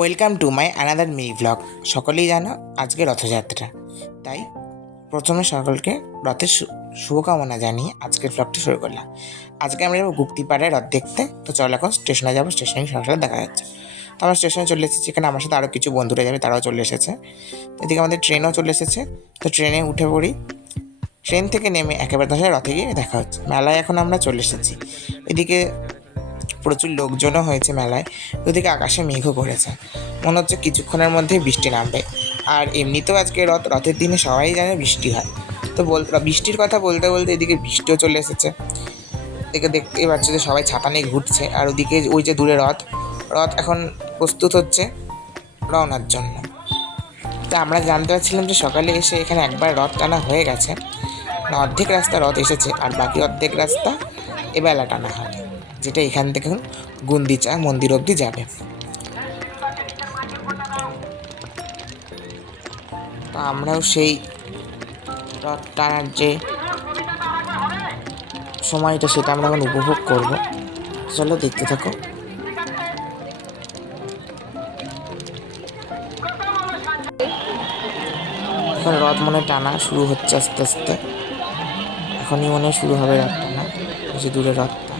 Welcome to my another mini blog. সকলেই জানো আজকে রথযাত্রা, তাই প্রথমে সকলকে রথের শুভকামনা জানিয়ে আজকের ব্লগটি শুরু করলাম। আজকে আমরা যাবো গুপ্তিপাড়ায় রথ দেখতে। তো চল এখন স্টেশনে যাবো, স্টেশনে সরাসরি দেখা যাচ্ছে। তো আমরা স্টেশনে চলে এসেছি, এখানে আমার সাথে আরও কিছু বন্ধুরা যাবে, তারাও চলে এসেছে। এদিকে আমাদের ট্রেনও চলে এসেছে। তো ট্রেনে উঠে পড়ি, ট্রেন থেকে নেমে একেবারে তার রথে গিয়ে দেখা হচ্ছে। মেলায় এখন আমরা চলে এসেছি। এদিকে প্রচুর লোকজনও হয়েছে মেলায়। ওদিকে আকাশে মেঘও করেছে, মনে হচ্ছে কিছুক্ষণের মধ্যেই বৃষ্টি নামবে। আর এমনিতেও আজকে রথের দিনে সবাই জানে বৃষ্টি হয়। তো বৃষ্টির কথা বলতে বলতে এদিকে বৃষ্টিও চলে এসেছে। এদিকে দেখতেই পাচ্ছ যে সবাই ছাতা নিয়ে ঘুরছে। আর ওদিকে ওই যে দূরে রথ এখন প্রস্তুত হচ্ছে রওনার জন্য। তা আমরা জানতে পারছিলাম যে সকালে এসে এখানে একবার রথ টানা হয়ে গেছে, অর্ধেক রাস্তা রথ এসেছে, আর বাকি অর্ধেক রাস্তা এবেলা টানা হয়, যেটা এখান থেকে গুন্দিচা মন্দির অবধি যাবে। তো আমরাও সেই রথ টানার যে সময়টা সেটা আমরা এখন উপভোগ করব। চলো দেখতে থাকো। এখন রথ মনে টানা শুরু হচ্ছে আস্তে আস্তে, এখনই মনে শুরু হবে রথ টানা। এই যে দূরে রথটা,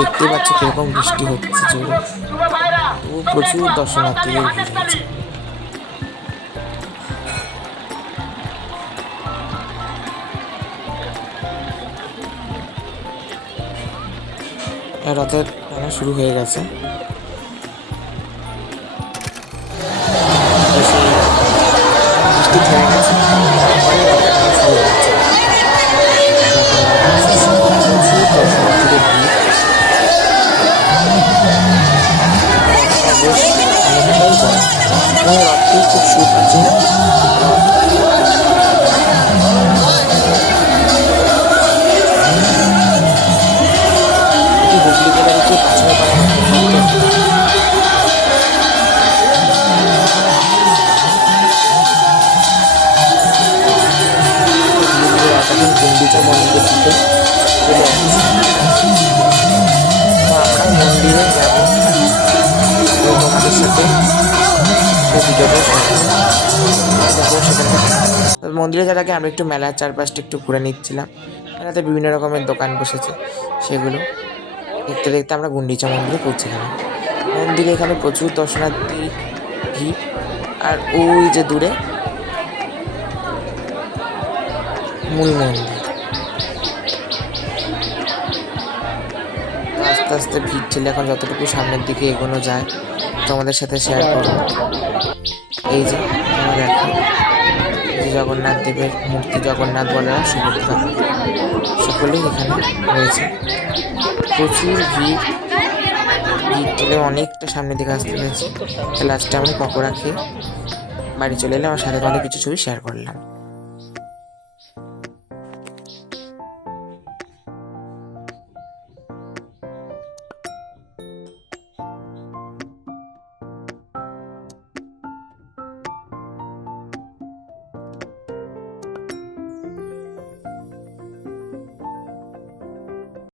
দেখতেই পাচ্ছ কিরকম বৃষ্টি হচ্ছে জোরে। ও প্রচুর দর্শনার্থীদের ভিড় হচ্ছে। রথের টানা শুরু হয়ে গেছে। বৃষ্টি থেমে গেছে, শুরু হচ্ছে। রথটি খুব সুপ্রাচীন। এটি হুগলি জেলার একটি প্রাচীন পাড়া গুন্ডিচা মন্দির দিকে চলে আসছে। তো আমরা মন্দিরে যাব, তোমাদের সাথে মন্দিরে যার আগে আমরা একটু মেলার চারপাশটা একটু ঘুরে নিচ্ছিলাম। মেলাতে বিভিন্ন রকমের দোকান বসেছে, সেগুলো দেখতে দেখতে আমরা গুন্ডিচা মন্দিরে পৌঁছে গেলাম। মন্দিরে এখানে প্রচুর দর্শনার্থী ভিড়। আর ওই যে দূরে মূল মন্দির। আস্তে আস্তে ভিড় ঠেলে এখন যতটুকু সামনের দিকে এগোনো যায় তোমাদের সাথে শেয়ার করবো। এই যে তোমরা দেখো, জগন্নাথ দেবের মূর্তি, জগন্নাথ বলরাম সুভদ্রা সকলেই এখানে রয়েছে। প্রচুর ভিড় ঠেলে অনেকটা সামনের দিকে আসতে হয়েছে। লাস্টে আমরা পকোড়া খেয়ে বাড়ি চলে এলাম। আমার সাথে তোমাদের কিছু ছবি শেয়ার করলাম।